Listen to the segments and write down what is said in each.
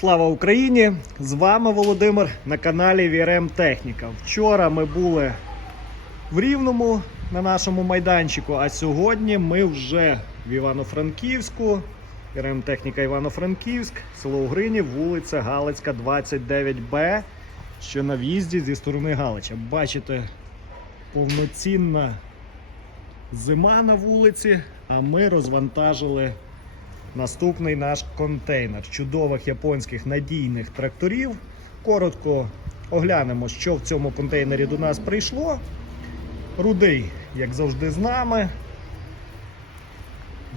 Слава Україні! З вами Володимир на каналі VRM Техніка. Вчора ми були в Рівному на нашому майданчику, а сьогодні ми вже в Івано-Франківську. VRM Техніка Івано-Франківськ, село Угринів, вулиця Галицька, 29Б, що на в'їзді зі сторони Галича. Бачите, повноцінна зима на вулиці, а ми розвантажили Наступний наш контейнер чудових японських надійних тракторів. Коротко оглянемо, що в цьому контейнері до нас прийшло. Рудий, як завжди, з нами.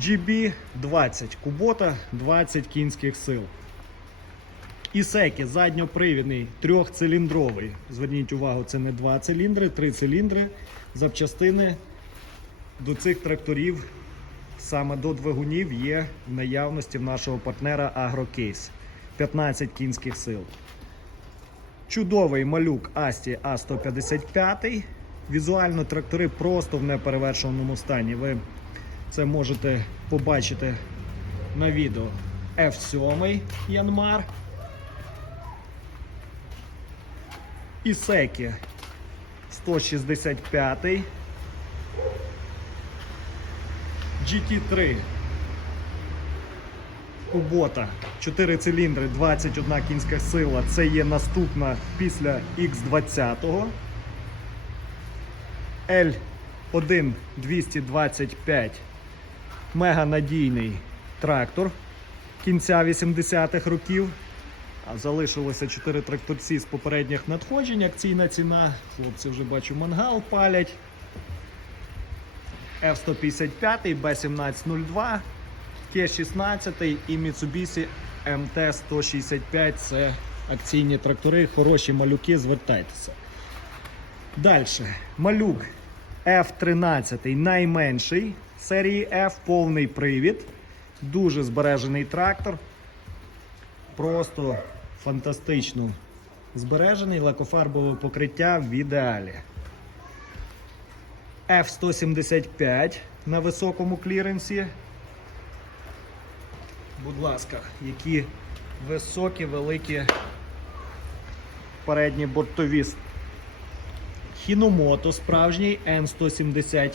GB 20 кубота, 20 кінських сил. Ісекі задньопривідний трьохциліндровий. Зверніть увагу, це не два циліндри, три циліндри. Запчастини до цих тракторів саме до двигунів є в наявності в нашого партнера Агрокейс. 15 кінських сил. Чудовий малюк Асті А155. Візуально трактори просто в неперевершеному стані. Ви це можете побачити на відео. F7 Янмар. Ісекі 165. GT3 Кубота 4 циліндри, 21 кінська сила. Це є наступна після X20. L1 225 мега надійний трактор кінця 80-х років. Залишилося 4 тракторці з попередніх надходжень. Акційна ціна. Хлопці вже бачу мангал палять. F-155, B1702, T16 і Mitsubishi MT-165 це акційні трактори, хороші малюки, звертайтеся. Далі. Малюк F13 найменший серії F, повний привід. Дуже збережений трактор. Просто фантастично збережений лакофарбове покриття в ідеалі. F-175 на високому кліренсі. Будь ласка, які високі, великі передні бортові. Хіномото справжній М179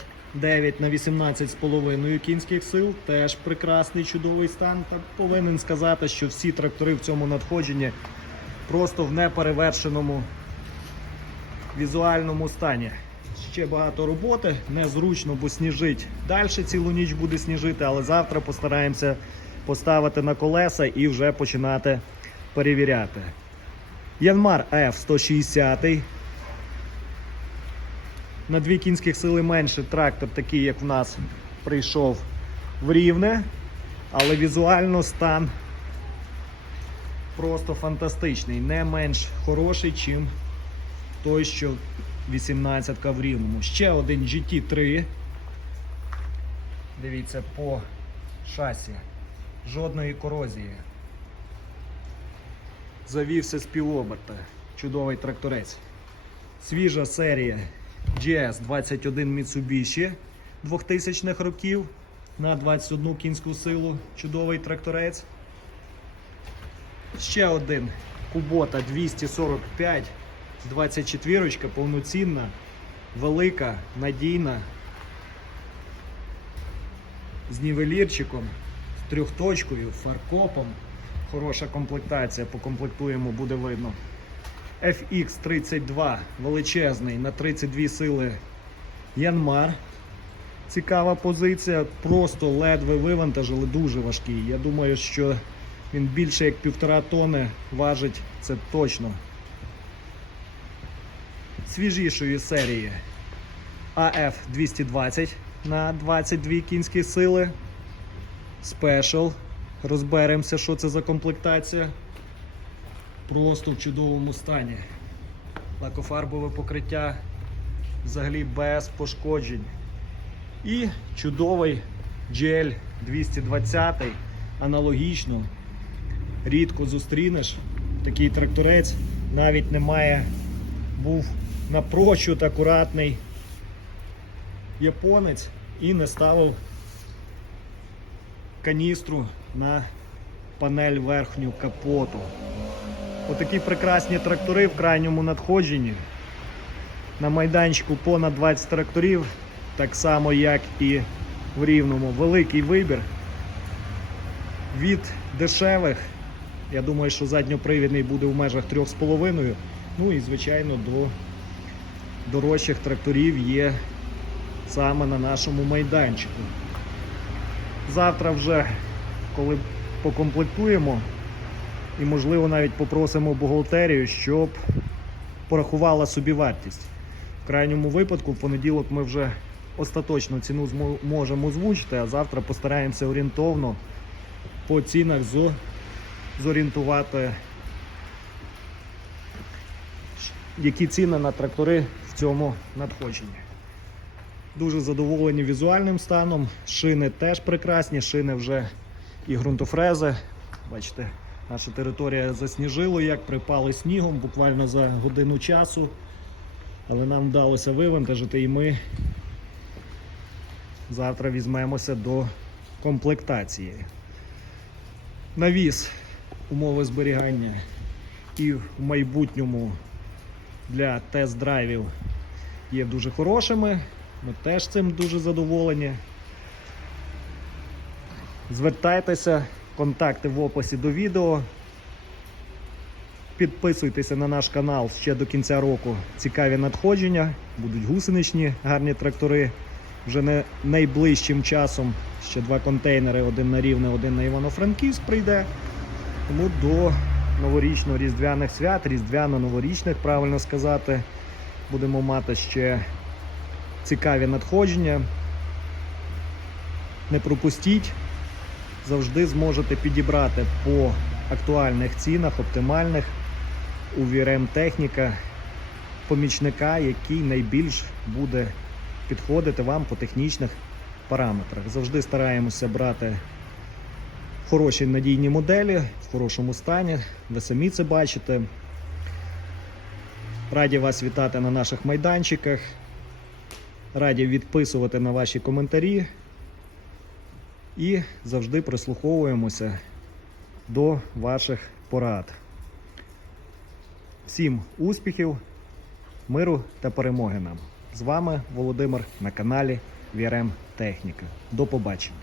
на 18,5 кінських сил. Теж прекрасний чудовий стан. Та повинен сказати, що всі трактори в цьому надходженні просто в неперевершеному візуальному стані. Ще багато роботи, незручно, бо сніжить. Далі цілу ніч буде сніжити, але завтра постараємося поставити на колеса і вже починати перевіряти. Янмар F160. На дві кінських сили менше трактор, такий, як в нас прийшов в рівне, але візуально стан просто фантастичний, не менш хороший, чим той, що 18 в рівному. Ще один GT3. Дивіться по шасі. Жодної корозії. Завівся з півоберта. Чудовий тракторець. Свіжа серія GS21 Mitsubishi 2000-х років на 21 кінську силу. Чудовий тракторець. Ще один Кубота 245. 24 повноцінна, велика, надійна, з нівелірчиком, з трьохточкою, фаркопом. Хороша комплектація, покомплектуємо, буде видно. FX32 величезний на 32 сили Янмар. Цікава позиція, просто ледве вивантажили, дуже важкий. Я думаю, що він більше як півтора тони важить, це точно свіжішої серії AF 220 на 22 кінські сили. Special. Розберемося, що це за комплектація. Просто в чудовому стані. Лакофарбове покриття взагалі без пошкоджень. І чудовий GL 220 аналогічно. Рідко зустрінеш такий тракторець, навіть немає був напрочуд акуратний японець і не ставив каністру на панель верхню капоту. Отакі прекрасні трактори в крайньому надходженні. На майданчику понад 20 тракторів, так само як і в рівному. Великий вибір. Від дешевих, я думаю, що задньопривідний буде в межах 3,5. Ну і звичайно до дорожчих тракторів є саме на нашому майданчику. Завтра вже, коли покомплектуємо, і, можливо, навіть попросимо бухгалтерію, щоб порахувала собі вартість. В крайньому випадку, в понеділок ми вже остаточну ціну змо- можемо озвучити, а завтра постараємося орієнтовно по цінах зо- зорієнтувати, які ціни на трактори в цьому надходженні. Дуже задоволені візуальним станом. Шини теж прекрасні, шини вже і ґрунтофрези. Бачите, наша територія засніжило, як припали снігом буквально за годину часу. Але нам вдалося вивантажити і ми завтра візьмемося до комплектації. Навіс, умови зберігання і в майбутньому для тест-драйвів є дуже хорошими. Ми теж цим дуже задоволені. Звертайтеся, контакти в описі до відео. Підписуйтеся на наш канал ще до кінця року. Цікаві надходження, будуть гусеничні гарні трактори. Вже не найближчим часом ще два контейнери, один на Рівне, один на Івано-Франківськ прийде. Тому до новорічно-різдвяних свят, різдвяно-новорічних, правильно сказати, будемо мати ще цікаві надходження. Не пропустіть, завжди зможете підібрати по актуальних цінах, оптимальних у VRM техніка помічника, який найбільш буде підходити вам по технічних параметрах. Завжди стараємося брати хороші надійні моделі в хорошому стані. Ви самі це бачите. Раді вас вітати на наших майданчиках. Раді відписувати на ваші коментарі. І завжди прислуховуємося до ваших порад. Всім успіхів, миру та перемоги нам! З вами Володимир на каналі VRM Техніка. До побачення!